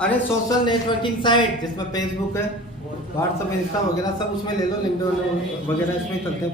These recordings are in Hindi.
अरे सोशल नेटवर्किंग साइट जिसमें फेसबुक है, व्हाट्सएप, इंस्टा वगैरह सब उसमें ले लो, लिंक्डइन वगैरह इसमें चलते हैं,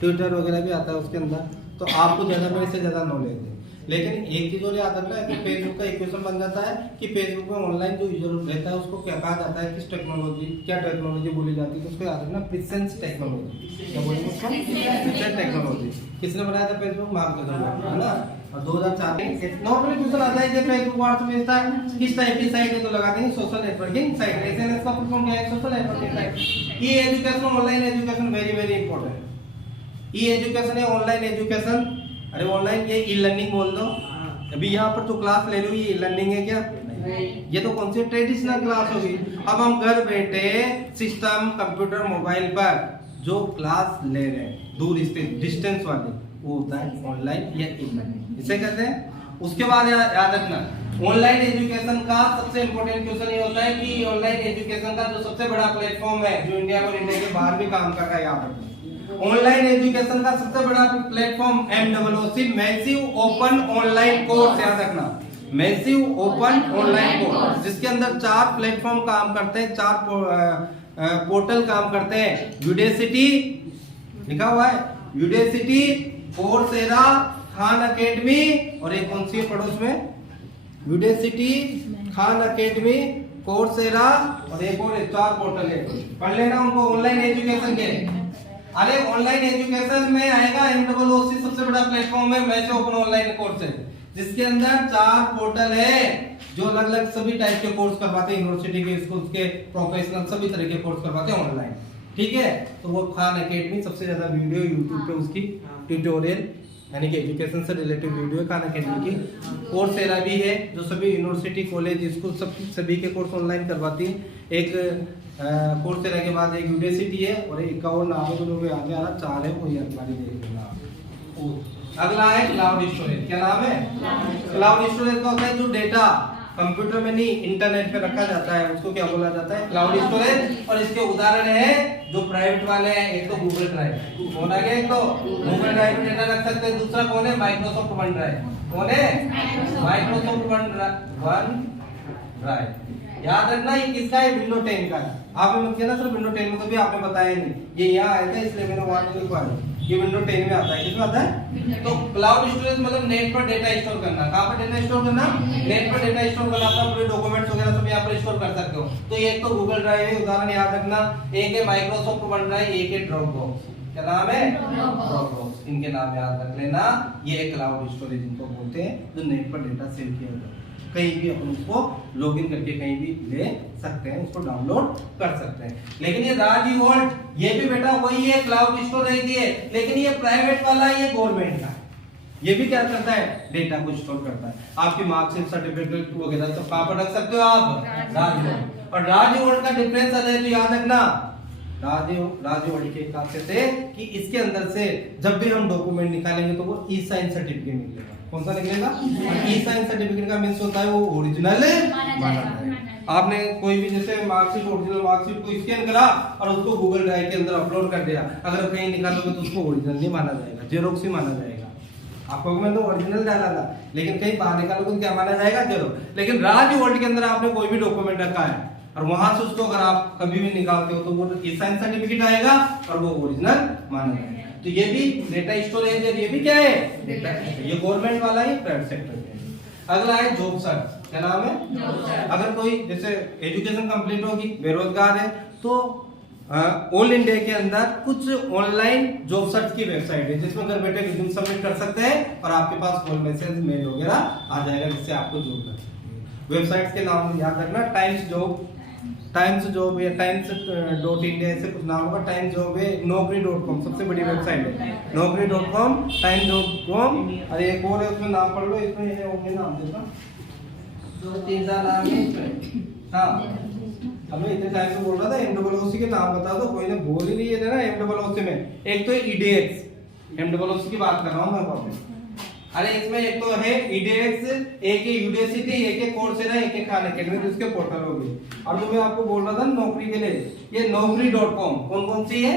ट्विटर वगैरह भी आता है उसके अंदर। तो आपको ज़्यादा मेरे से ज़्यादा नॉलेज है, लेकिन एक चीज और याद रखना है कि फेसबुक का इक्वेशन बन जाता है कि फेसबुक में ऑनलाइन जो यूजर रहता है उसको क्या कहा जाता है, किस टेक्नोलॉजी, क्या टेक्नोलॉजी बोली जाती है, तो उसको याद रखना, प्रेजेंस टेक्नोलॉजी। क्या बोलेंगे उसको? Presence technology. किसने बनाया था फेसबुक? मार्क जुकरबर्ग, है ना। और 2004 में नॉर्मली क्वेश्चन आता है कि फेसबुक व्हाट्सएप इंस्टा किस टाइप की साइट है, तो लगा देंगे सोशल नेटवर्किंग साइट। एसएनएस का फुल फॉर्म क्या है? Social networking site. E education, online education very very important. E education है ऑनलाइन एजुकेशन। अरे ऑनलाइन ये ई लर्निंग बोल दो। अभी यहाँ पर जो क्लास ले रही हो ये लर्निंग है क्या? नहीं। ये तो कौन सी ट्रेडिशनल क्लास होगी। अब हम घर बैठे सिस्टम, कंप्यूटर, मोबाइल पर जो क्लास ले रहे हैं दूर स्थित डिस्टेंस वाली, वो होता है ऑनलाइन या ई लर्निंग, इसे कहते हैं। उसके बाद याद रखना, ऑनलाइन एजुकेशन का सबसे इंपॉर्टेंट क्वेश्चन ये होता है कि ऑनलाइन एजुकेशन का जो सबसे बड़ा प्लेटफॉर्म है जो इंडिया और इंडिया के बाहर भी काम कर रहा है, याद रखना ऑनलाइन एजुकेशन का सबसे बड़ा platform MOOC, massive open online course. याद रखना, मैसिव ओपन ऑनलाइन कोर्स, जिसके अंदर 4 प्लेटफॉर्म काम करते हैं, 4 पोर्टल काम करते हैं। यूडेसिटी लिखा हुआ है, यूडेसिटी, कोर्सेरा, खान अकेडमी, और एक कौन सी है पड़ोस में? यूडेसिटी, खान अकेडमी, कोर्सेरा, और एक और 4 पोर्टल है, पढ़ लेना उनको ऑनलाइन एजुकेशन के। अरे ऑनलाइन एजुकेशन में आएगा MOOC, सबसे बड़ा प्लेटफॉर्म है, मैसिव ओपन ऑनलाइन कोर्स है, जिसके अंदर 4 पोर्टल है जो अलग अलग सभी टाइप के कोर्स करवाते हैं, यूनिवर्सिटी के, स्कूल के, प्रोफेशनल सभी तरह के कोर्स करवाते हैं ऑनलाइन। ठीक है, तो वो खान अकेडमी सबसे ज्यादा वीडियो यूट्यूब पे उसकी ट्यूटोरियल यानी कि एजुकेशन से रिलेटेड वीडियो खान अकेडमी की। कोर्सेरा भी है जो सभी यूनिवर्सिटी, कॉलेज, स्कूल सभी के कोर्स ऑनलाइन करवाती है। एक कोर्सेरा के बाद एक यूडेसिटी है, और एक और नाम है जो आगे आ रहा, 4 है, वो ये हमारी देख लेना। अगला है क्लाउड स्टोरेज। क्या नाम है? क्लाउड स्टोरेज का होता है जो डेटा कंप्यूटर में नहीं इंटरनेट पे रखा जाता है, उसको क्या बोला जाता है? Cloud storage. और इसके उदाहरण है जो प्राइवेट वाले हैं, एक तो गूगल ड्राइव, कौन आ गया? एक तो गूगल ड्राइव में डेटा रख सकते हैं, दूसरा कौन है? Microsoft one drive. कौन है? Microsoft one drive. याद रखना ये किसका है? विंडो 10 का है। आपने मत कहना सर विंडो 10 में तो भी आपने बताया नहीं, ये यहाँ आया था इसलिए मैंने वहां नहीं लिखवाया। ये विंडो 10 में आता है। किसमें आता है? तो क्लाउड स्टोरेज मतलब नेट पर डेटा स्टोर करना। कहां पर डेटा स्टोर करना? नेट पर डेटा स्टोर करना। आप पूरे डॉक्यूमेंट्स वगैरह सब यहाँ पर स्टोर कर सकते हो। तो एक तो गूगल ड्राइव है, उदाहरण याद रखना, एक है माइक्रोसॉफ्ट वन ड्राइव, एक है ड्रॉपबॉक्स। क्या नाम है? ड्रॉपबॉक्स। इनके नाम याद रख लेना, ये क्लाउड स्टोरेज इनको बोलते हैं जो नेट पर डेटा सेव किया जाता है। कहीं भी अपन उसको लॉगिन करके कहीं भी ले सकते हैं, उसको डाउनलोड कर सकते हैं। लेकिन ये राजी वोल्ट ये भी बेटा वही है, क्लाउड स्टोरेज ही है, लेकिन ये प्राइवेट वाला है, ये गवर्नमेंट का है। ये भी क्या करता है? डेटा को स्टोर करता है। आपकी मार्कशीट, सर्टिफिकेट वगैरह सब कहां पर रख सकते हो आप? राजी वोल्ट। और राजी वोल्ट का डिफरेंस है तो याद रखना, राजी वोल्ट के खासियत है कि इसके अंदर से जब भी हम डॉक्यूमेंट निकालेंगे तो वो ई साइन सर्टिफिकेट निकलेगा। कौन सा निकलेगा? ई साइन सर्टिफिकेट का मींस होता है वो ओरिजिनल माना जाएगा। आपने कोई भी जैसे मार्कशीट, ओरिजिनल मार्कशीट को स्कैन करा और उसको गूगल ड्राइव के अंदर अपलोड कर दिया, अगर कहीं निकालोगे तो उसको ओरिजिनल नहीं माना जाएगा, जेरोक्स ही माना जाएगा। आपको मैं तो ओरिजिनल डाला था, लेकिन कहीं बाहर निकालोगे तो क्या माना जाएगा? जेरोक्स। लेकिन राज वर्ल्ड के अंदर आपने कोई भी डॉक्यूमेंट रखा है और वहां से उसको अगर आप कभी भी निकालते हो तो वो ई साइन सर्टिफिकेट आएगा और वो ओरिजिनल माना जाएगा। तो ये भी डेटा स्टोरेज है, ये भी क्या है? डेटा। ये गवर्नमेंट वाला ही, प्राइवेट सेक्टर है। अगला है जॉब सर्च। क्या नाम है? Job search. अगर कोई जैसे एजुकेशन कंप्लीट होगी, बेरोजगार है, तो ऑल इंडिया के अंदर कुछ ऑनलाइन जॉब सर्च की वेबसाइट है जिसमें घर बैठे रिज्यूम सबमिट कर सकते हैं और आपके पास कॉल, मैसेज, मेल वगैरह आ जाएगा जिससे आपको जॉब कर सकते हैं। वेबसाइट्स के नाम याद रखना, टाइम्स जॉब या times.india ऐसे कुछ नाम होगा। टाइम्स जॉब है, naukri.com सबसे बड़ी वेबसाइट है, naukri.com, times.com। और एक और है उसमें नाम पढ़ लो, इसमें ये होंगे नाम देता 2-3 नाम है इसमें। हाँ, अब मैं इतने टाइम से बोल रहा था MOOC के नाम बता दो, कोई ने बोल ही नहीं है ना MOOC में। एक तो EDX, MOOC की बात कर रहा हूँ मैं वापस। अरे इसमें एक तो है EDX, एक है यूडेसिटी, एक है कोर्सेरा, एक है खान अकेडमी, जिसके पोर्टल हो गई। और जो मैं आपको बोल रहा था नौकरी के लिए, ये naukri.com। कौन सी है?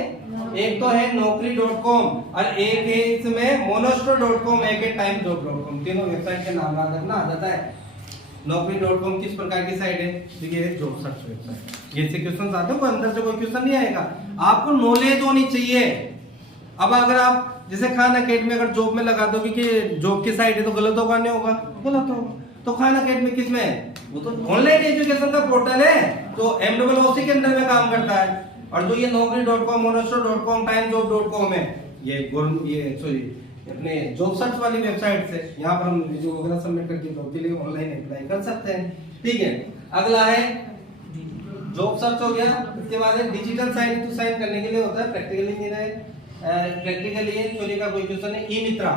एक तो है naukri.com और एक है इसमें monster.com, एक है timejob.com। तीनों वेबसाइट के नाम याद रखना आ जाता है। naukri.com किस प्रकार की साइट है? देखिए जॉब सर्च वेबसाइट। ये से क्वेश्चन आते हैं, कोई अंदर से कोई क्वेश्चन नहीं आएगा, आपको नॉलेज होनी चाहिए। अब अगर आप जैसे खान अकेडमी अगर जॉब में लगा दोगे कि जॉब की साइट है तो गलत होगा नहीं होगा? गलत होगा। तो खान अकेडमी किस में है? वो तो ऑनलाइन एजुकेशन का पोर्टल है, तो MOOC के अंदर में काम करता है। और जो ये naukri.com, monster.com, timejob.com है, ये सॉरी अपने जॉब सर्च वाली वेबसाइट से यहाँ पर हम रिज्यूम वगैरह सबमिट करके जॉब के लिए ऑनलाइन अप्लाई कर सकते हैं। ठीक है, अगला है जॉब सर्च हो गया। इसके बाद है डिजिटल साइन टू साइन करने के लिए होता है, प्रैक्टिकली नहीं है, प्रैक्टिकली है चोरी का कोई क्वेश्चन है। ई मित्रा,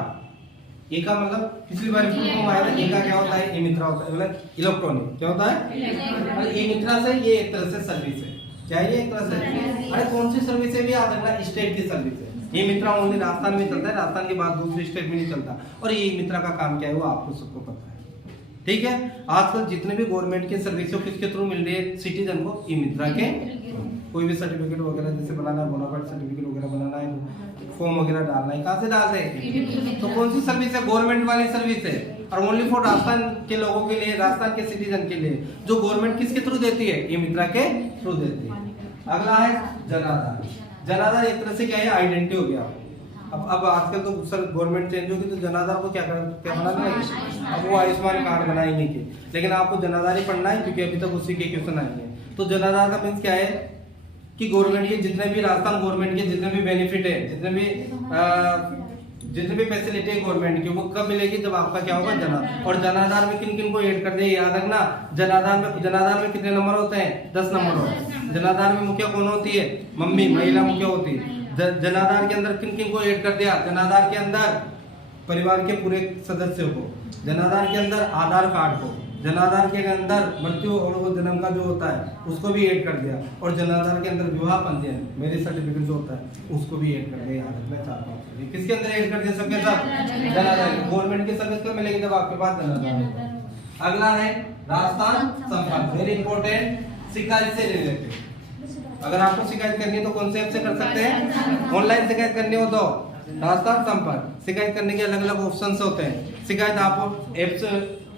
ई का मतलब पिछली बार फुल फॉर्म आया था, ई का क्या होता है? ई मित्रा होता है मतलब इलेक्ट्रॉनिक, क्या होता है? ई मित्रा से ये एक तरह से सर्विस है। क्या ये एक तरह से? अरे कौन सी सर्विस है भी याद रखना, स्टेट की सर्विस है। ये मित्रा ओनली राजस्थान में चलता है, राजस्थान के बाद दूसरी स्टेट में नहीं चलता। और ये मित्रा का काम क्या है वो आपको सबको पता है। ठीक है, आजकल जितने भी गवर्नमेंट की सर्विस हो किसके थ्रू मिल रही है सिटीजन को? ई मित्रा के। कोई भी सर्टिफिकेट वगैरह जैसे बनाना है, बोनाफाइड सर्टिफिकेट वगैरह बनाना है, फॉर्म वगैरह डालना है, कहाँ से डालते हैं? तो कौन सी सर्विस है? गवर्नमेंट वाली सर्विस है, और ओनली फॉर राजस्थान के लोगों के लिए, राजस्थान के सिटीजन के लिए, जो गवर्नमेंट किसके थ्रू देती है? ई मित्रा के थ्रू देती है। अगला है जनाधार। जनाधार एक तरह से क्या है? आइडेंटिटी हो गया। अब आजकल तो सर गवर्नमेंट चेंज होगी तो जनाधार को क्या बनाना है? अब वो आयुष्मान कार्ड बनाएंगे कि, लेकिन आपको जनाधार ही पढ़ना है क्योंकि अभी तक उसी के क्वेश्चन आएंगे। तो जनाधार का मीन्स क्या है कि गवर्नमेंट के जितने भी राजस्थान गवर्नमेंट के जितने भी बेनिफिट है, जितने भी फैसिलिटी है गवर्नमेंट की, वो कब मिलेगी? जब आपका क्या होगा? जनाधार। और जनाधार में किन किन को ऐड कर दे याद रखना। जनाधार में कितने नंबर होते हैं? 10 नंबर होते हैं। जनाधार में मुखिया कौन होती है? मम्मी, महिला मुखिया होती है। जनाधार के अंदर किन किन को ऐड कर दिया? जनाधार के अंदर परिवार के पूरे सदस्यों को, जनाधार के अंदर आधार कार्ड को, जनाधार के अंदर मृत्यु और वो जन्म का जो होता है उसको भी ऐड कर दिया, और जनाधार के अंदर विवाह पंजीयन मैरिज सर्टिफिकेट जो होता है उसको भी ऐड कर दिया। याद रखना चाहता हूँ किसके अंदर ऐड कर दिया? सबके सब जनाधार। गवर्नमेंट की सर्विस कब मिलेगी? जब आपके पास जनाधार। अगला है राजस्थान संपर्क, वेरी इंपॉर्टेंट, शिकायत से रिलेटेड। अगर आपको शिकायत करनी है तो कौन से ऐप से कर सकते हैं? ऑनलाइन शिकायत करनी हो तो राजस्थान संपर्क। शिकायत करने के अलग अलग ऑप्शंस होते हैं। शिकायत आप एप्स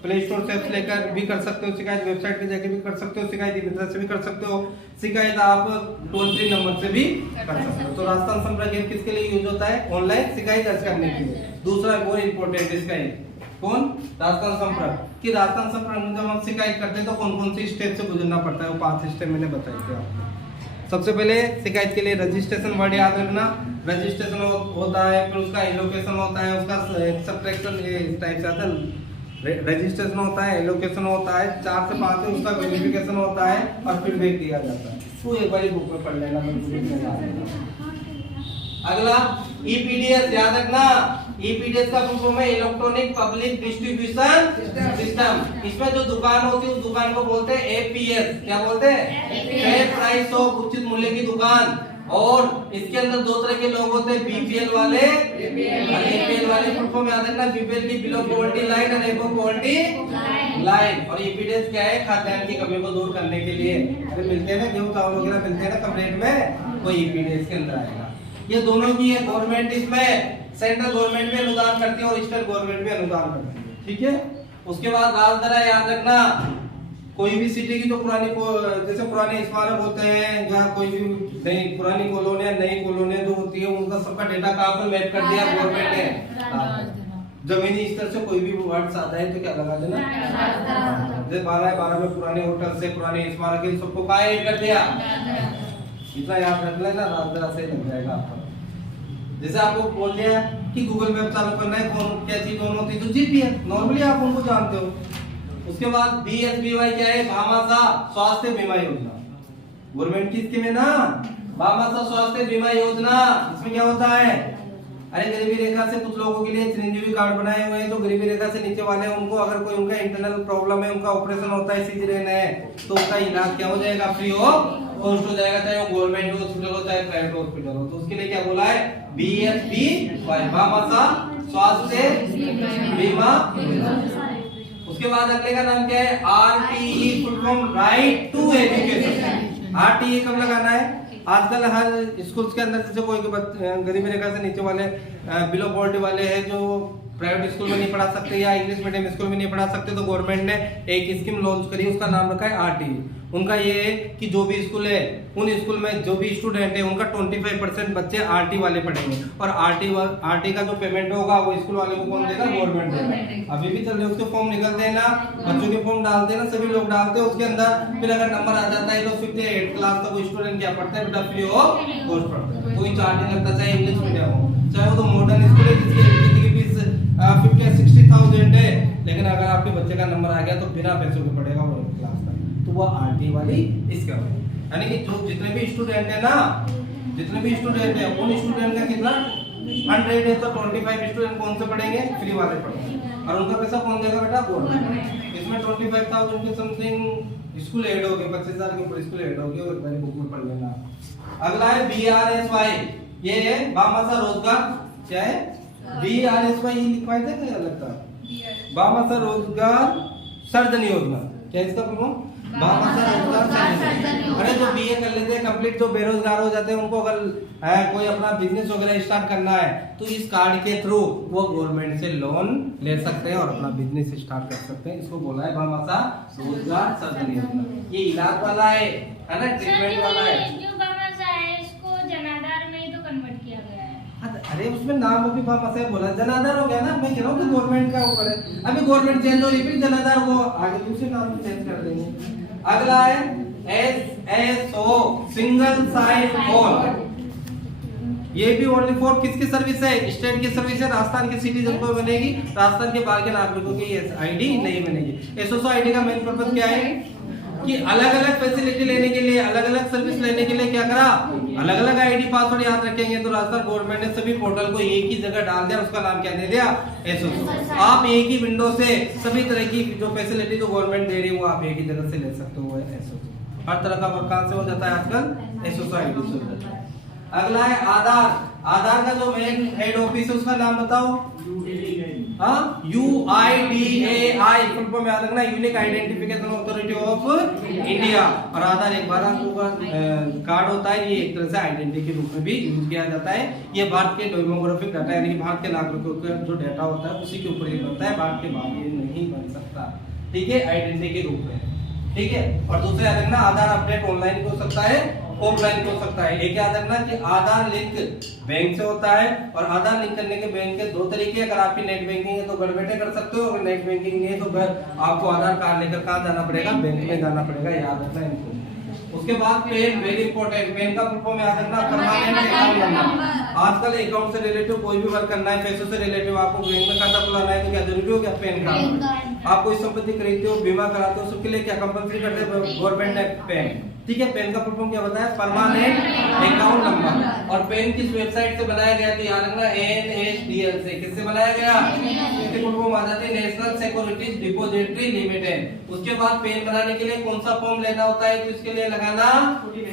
प्ले स्टोर से ऐप्स लेकर भी कर सकते हो, शिकायत वेबसाइट पे जाके भी कर सकते हो, शिकायत ई मित्रा से भी कर सकते हो, शिकायत आप टोल फ्री नंबर से भी कर सकते हो। तो राजस्थान संपर्क ऐप किसके लिए यूज होता है? ऑनलाइन शिकायत दर्ज करने के लिए। दूसरा बहुत इंपॉर्टेंट इसका है कौन? राजस्थान संपर्क। कि राजस्थान संपर्क में जब हम शिकायत करते हैं तो कौन कौन सी स्टेप से गुजरना पड़ता है? वो 5 स्टेप मैंने बताई थी आपको। सबसे पहले शिकायत के लिए रजिस्ट्रेशन वर्ड याद रखना। रजिस्ट्रेशन होता है, फिर उसका एलोकेशन होता है, उसका सब्ट्रैक्शन टाइप से आता है। रजिस्ट्रेशन होता है, एलोकेशन होता है, 4 से 5 है उसका वेरिफिकेशन होता है, और फिर फीडबैक दिया जाता है। तो एक बार बुक में पढ़ लेना। अगला ईपीडीएस याद रखना। ईपीडीएस का फुल फॉर्म है इलेक्ट्रॉनिक पब्लिक डिस्ट्रीब्यूशन सिस्टम। इसमें जो दुकान होती है उस दुकान को बोलते हैं एपीएस। क्या बोलते हैं? फेयर प्राइस ऑफ उचित मूल्य की दुकान। और इसके अंदर 2 तरह के लोग होते हैं, बीपीएल वाले, एपीएल वाले। फुल फॉर्म याद रखना, बीपीएल की बिलो पॉवर्टी लाइन और एबो पॉवर्टी लाइन। और ईपीडीएस क्या है? खाद्यान्न की कमी को दूर करने के लिए। अगर मिलते हैं ना गेहूं चावल वगैरह मिलते हैं ना कम रेट में, वो ईपीडीएस के अंदर आएगा। ये दोनों की है। गवर्नमेंट इसमें सेंट्रल गवर्नमेंट भी अनुदान करती है और स्टेट गवर्नमेंट भी अनुदान करती है। ठीक है, उसके बाद राजदरा याद रखना। कोई भी सिटी की जो पुरानी जैसे पुराने स्मारक होते हैं या कोई भी नई पुरानी कॉलोनियां नई कॉलोनियां जो होती है उनका सबका डेटा कहाँ पर मैप कर दिया गवर्नमेंट ने। जमीनी स्तर से कोई भी वर्ड्स आता है तो क्या लगा देना। जैसे 12 में पुराने होटल से पुराने स्मारक सबको कहाँ ऐड कर दिया? इतना याद रख लेना, राजदरा से लग जाएगा आपको। जैसे आपको बोल दिया कि गूगल मैप चालू करना है, कौन क्या चीज ऑन होती है? तो जीपीएस, नॉर्मली आप उनको जानते हो। उसके बाद बीएसबीवाई क्या है? भामाशाह स्वास्थ्य बीमा योजना। गवर्नमेंट की स्कीम है ना, भामाशाह स्वास्थ्य बीमा योजना। इसमें क्या होता है? अरे गरीबी रेखा से कुछ लोगों के लिए चिरंजीवी कार्ड बनाए हुए हैं, जो गरीबी रेखा से नीचे वाले हैं उनको अगर कोई उनका इंटरनल प्रॉब्लम है, उनका ऑपरेशन होता है, सीजरेन है, तो उसका इलाज क्या हो जाएगा? फ्री ऑफ कॉस्ट हो जाएगा, चाहे वो गवर्नमेंट हॉस्पिटल हो चाहे प्राइवेट हॉस्पिटल हो। तो उसके लिए क्या बोला है? बीएसबीवाई, भामाशाह स्वास्थ्य बीमा। उसके बाद अगले का नाम क्या है? RTE, full form right to education. RTE कब लगाना है? आजकल हर स्कूल्स के अंदर जैसे कोई गरीबी रेखा से नीचे वाले बिलो पॉवर्टी वाले हैं जो प्राइवेट स्कूल में नहीं पढ़ा सकते या इंग्लिश मीडियम स्कूल में नहीं पढ़ा सकते, तो गवर्नमेंट ने एक स्कीम लॉन्च करी, उसका नाम रखा है आरटी। उनका ये है कि जो भी स्कूल है उन स्कूल में जो भी स्टूडेंट है उनका 25% बच्चे आरटी वाले पढ़ेंगे, और आरटी का जो पेमेंट होगा वो स्कूल वाले को कौन देगा? गवर्नमेंट देगा। अभी भी चल रहे उसके फॉर्म निकलते हैं ना, बच्चों के फॉर्म डालते हैं ना, सभी लोग डालते हैं उसके अंदर। फिर अगर नंबर आ जाता है तो 8th क्लास तक वो स्टूडेंट क्या पढ़ता है बेटा? फ्री ऑफ कॉस्ट पढ़ता है, कोई चार्ज नहीं लगता, चाहे इंग्लिश मीडियम हो, चाहे वो तो मॉडर्न स्कूल है जिसकी एलकेजी की फीस 50 या 60,000 है, लेकिन अगर आपके बच्चे का नंबर आ गया तो बिना पैसों के पढ़ेगा वो क्लास तक, तो वो आरटी वाली इसका है। यानी कि जो जितने भी स्टूडेंट है ना, जितने भी स्टूडेंट है उन स्टूडेंट का कितना 100 है, तो 25 स्टूडेंट कौन से पढ़ेंगे? फ्री वाले पढ़ेंगे, और उनका पैसा कौन देगा बेटा? गवर्नमेंट। इसमें 25,000 के समथिंग स्कूल एड हो गए, 25,000 के ऊपर स्कूल एड हो गए, और मेरी बुक में पढ़ लेना। अगला है BRSY, ये है बामासा रोजगार, क्या है? BRSY ये लिखवाए थे क्या लगता है? बामासा रोजगार सर्जन योजना, क्या इसका पूर्ण? बामासा रोजगार सर्जन योजना। अरे जो बीए कर लेते हैं कंप्लीट, जो बेरोजगार हो जाते हैं, उनको अगर कोई अपना बिजनेस वगैरह स्टार्ट करना है तो इस कार्ड के थ्रू वो गवर्नमेंट से लोन ले सकते हैं और अपना बिजनेस स्टार्ट कर सकते हैं। इसको बोला है बामासा रोजगार सर्जन योजना। ये इलाज वाला है ना, ट्रीटमेंट वाला है। जो बामासा है इसको जनाधार में ही तो कन्वर्ट किया गया है। अरे उसमें नाम अभी बामासा बोला, जनाधार हो गया ना, मैं कह रहा हूँ कि गवर्नमेंट का ऊपर है। अभी गवर्नमेंट चेंज हो रही है, फिर जनाधार को आगे दूसरे नाम से चेंज कर देंगे। अगला है SSO, सिंगल साइड होल। ये भी ओनली फॉर किसकी सर्विस है? स्टेट की सर्विस है, राजस्थान के सिटीजन को बनेगी, राजस्थान के बाहर के नागरिकों की आईडी नहीं बनेगी। SSO आईडी का मेन पर्पस क्या है कि अलग अलग फैसिलिटी लेने के लिए, अलग अलग सर्विस लेने के लिए क्या करा? अलग अलग आईडी पासवर्ड याद रखेंगे। तो राजस्थान गवर्नमेंट ने सभी पोर्टल को एक ही जगह डाल दिया, उसका नाम क्या दे दिया? SSO। आप एक ही विंडो से सभी तरह की जो फैसिलिटी जो गवर्नमेंट दे रही है वो आप एक ही जगह से ले सकते हो, SSO। हर तरह का वर्क कहां से हो जाता है आजकल? SSO आईडी से हो जाता है। अगला है आधार। आधार का जो मेन हेड ऑफिस है उसका नाम बताओ? UIDAI, फुल फॉर्म याद रखना, unique identification authority of India. और आधार एक बार कार्ड होता है, ये एक तरह से आइडेंटिटी के रूप में भी यूज किया जाता है। ये भारत के डेमोग्राफिक डाटा यानी कि भारत के नागरिकों का जो डाटा होता है उसी के ऊपर ये बनता है, भारत के बाहर ये नहीं बन सकता, ठीक है, आइडेंटिटी के रूप में, ठीक है। और दूसरा याद रखना, आधार अपडेट ऑनलाइन हो सकता है, ऑफलाइन हो सकता है। एक याद रखना कि आधार लिंक बैंक से होता है, और आधार लिंक करने के बैंक के दो तरीके। अगर आपकी नेट बैंकिंग है तो घर बैठे कर सकते हो, अगर नेट बैंकिंग नहीं है तो घर आपको आधार कार्ड लेकर कहाँ जाना पड़ेगा? बैंक में जाना पड़ेगा, याद रखना इनको। उसके बाद पेन, वेरी इंपॉर्टेंट, पेन का फुल फॉर्म याद रखना, परमानेंट अकाउंट नंबर। आजकल अकाउंट से रिलेटिव कोई भी वर्क करना है, पैसों से रिलेटिव आपको बैंक में खाता खुलाना है तो क्या जरूरी हो गया? Pan card. आप कोई संपत्ति खरीदते हो, बीमा कराते हो, सबके लिए क्या कंपलसरी करते हैं गवर्नमेंट ने? पैन, ठीक है। पेन का फुल फॉर्म क्या बताया? Permanent account number. और पेन किस वेबसाइट से बनाया गया था? याद रखना, NSDL से। किससे बनाया गया? इसके फुल फॉर्म आ जाती है नेशनल सिक्योरिटीज डिपॉजिटरी लिमिटेड। उसके बाद पेन बनाने के लिए कौन सा फॉर्म लेना होता है? तो इसके लिए लगाना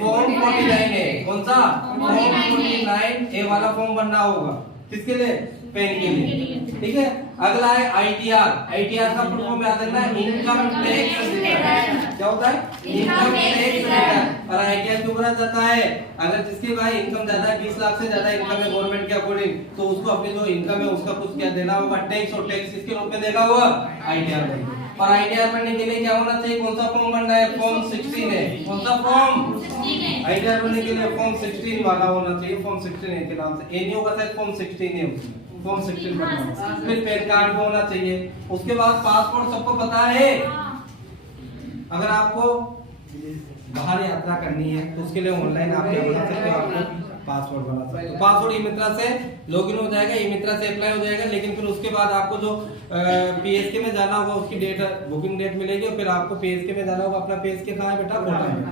फॉर्म 49 है। कौन सा? फॉर्म 49 ए वाला फॉर्म बनना होगा। किसके लिए? पेन के लिए, ठीक है। अगला है ITR। ITR का फुल फॉर्म याद रखना, इनकम टैक्स रिटर्न। क्या होता है? Income tax return. और ITR क्यों बना जाता है? अगर जिसकी भाई इनकम ज्यादा है, 20 लाख से ज्यादा इनकम है गवर्नमेंट के अकॉर्डिंग, तो उसको अपनी जो इनकम है उसका कुछ क्या देना होगा? टैक्स। और टैक्स किसके रूप में देगा? वो ITR में। और ITR बनने के लिए क्या होना चाहिए? कौन सा फॉर्म बनना है? फॉर्म 16 है। कौन सा फॉर्म? ITR बनने के लिए फॉर्म 16 वाला होना चाहिए, फॉर्म 16 के नाम से। ए नहीं होगा शायद, फॉर्म 16 है उसमें, फॉर्म 16 बनना। फिर पैन कार्ड भी होना चाहिए। उसके बाद पासपोर्ट सबको पता है। अगर आपको बाहर यात्रा करनी है तो उसके लिए ऑनलाइन आप क्या बना सकते हो? आपको पासवर्ड बना सकते हो। पासवर्ड ई मित्रा से लॉगिन हो जाएगा, ई मित्रा से अप्लाई हो जाएगा। लेकिन फिर उसके बाद आपको जो PSK में जाना होगा उसकी डेट, बुकिंग डेट मिलेगी, और फिर आपको PSK में जाना होगा। अपना PSK कहाँ है बेटा? कोटा में।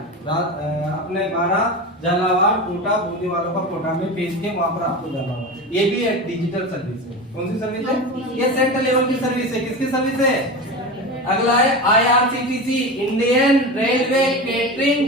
अपने 12 झालावाड़, कोटा, बूंदी वालों का कोटा में PSK, वहां पर आपको जाना होगा। ये भी एक डिजिटल सर्विस है। कौन सी सर्विस है? ये सेंट्रल लेवल की सर्विस है। किसकी सर्विस है? अगला है IRCTC, Indian railway catering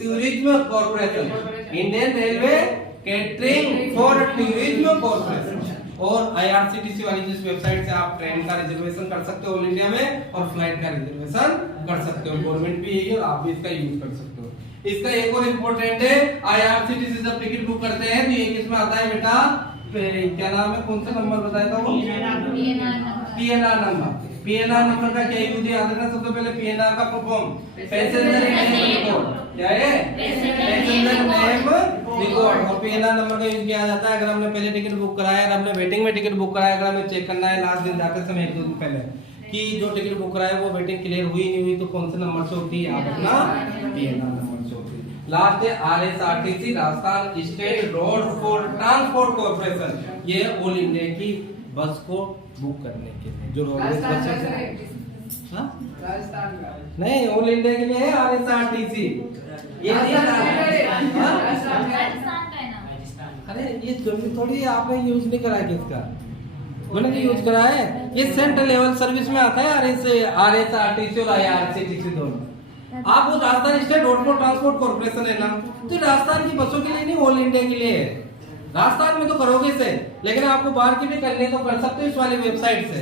tourism corporation. Indian railway catering for tourism corporation. और IRCTC वाली जिस वेबसाइट से आप ट्रेन का रिजर्वेशन कर सकते हो ऑल इंडिया में, और फ्लाइट का रिजर्वेशन कर सकते हो। गवर्नमेंट भी यही है और आप भी इसका यूज कर सकते हो। इसका एक और इम्पोर्टेंट है, IRCTC जब टिकट बुक करते हैं तो ये किसमें आता है बेटा? क्या नाम है, कौन सा नंबर बताया था वो, PNR नंबर। PNR नंबर का क्या यूज याद रखना, सबसे पहले PNR का full form passenger name record, क्या है, पैसेंजर नेम रिकॉर्ड। और PNR नंबर का यूज किया जाता है अगर हमने पहले टिकट बुक कराया, अगर हमने वेटिंग में टिकट बुक कराया, अगर हमें चेक करना है लास्ट दिन जाते समय 1-2 दिन पहले कि जो टिकट बुक कराया वो वेटिंग क्लियर हुई नहीं हुई, तो कौन से नंबर से होती है, आप अपना PNR नंबर से होती है। लास्ट है RSRTC, Rajasthan state road for transport corporation, ये ऑल इंडिया की बस को बुक करने के लिए जो रोडवेज बस है, नहीं ऑल इंडिया के लिए है RSRTC। ये अरे ये थोड़ी आपने यूज नहीं करा है, इसका मैंने यूज करा है, ये सेंट्रल लेवल सर्विस में आता है RSRTC और IRCTC दोनों। आप वो Rajasthan state road for transport corporation है ना, तो राजस्थान की बसों के लिए नहीं, ऑल इंडिया के लिए है। राजस्थान में तो करोगे से, लेकिन आपको बाहर की भी करनी है तो कर सकते हो इस वाली वेबसाइट से,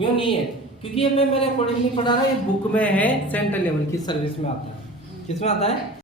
यूं नहीं है, क्योंकि ये मैं मेरे अकॉर्डिंग नहीं पढ़ा रहा, ये बुक में है, सेंट्रल लेवल की सर्विस में आता है। किस में आता है?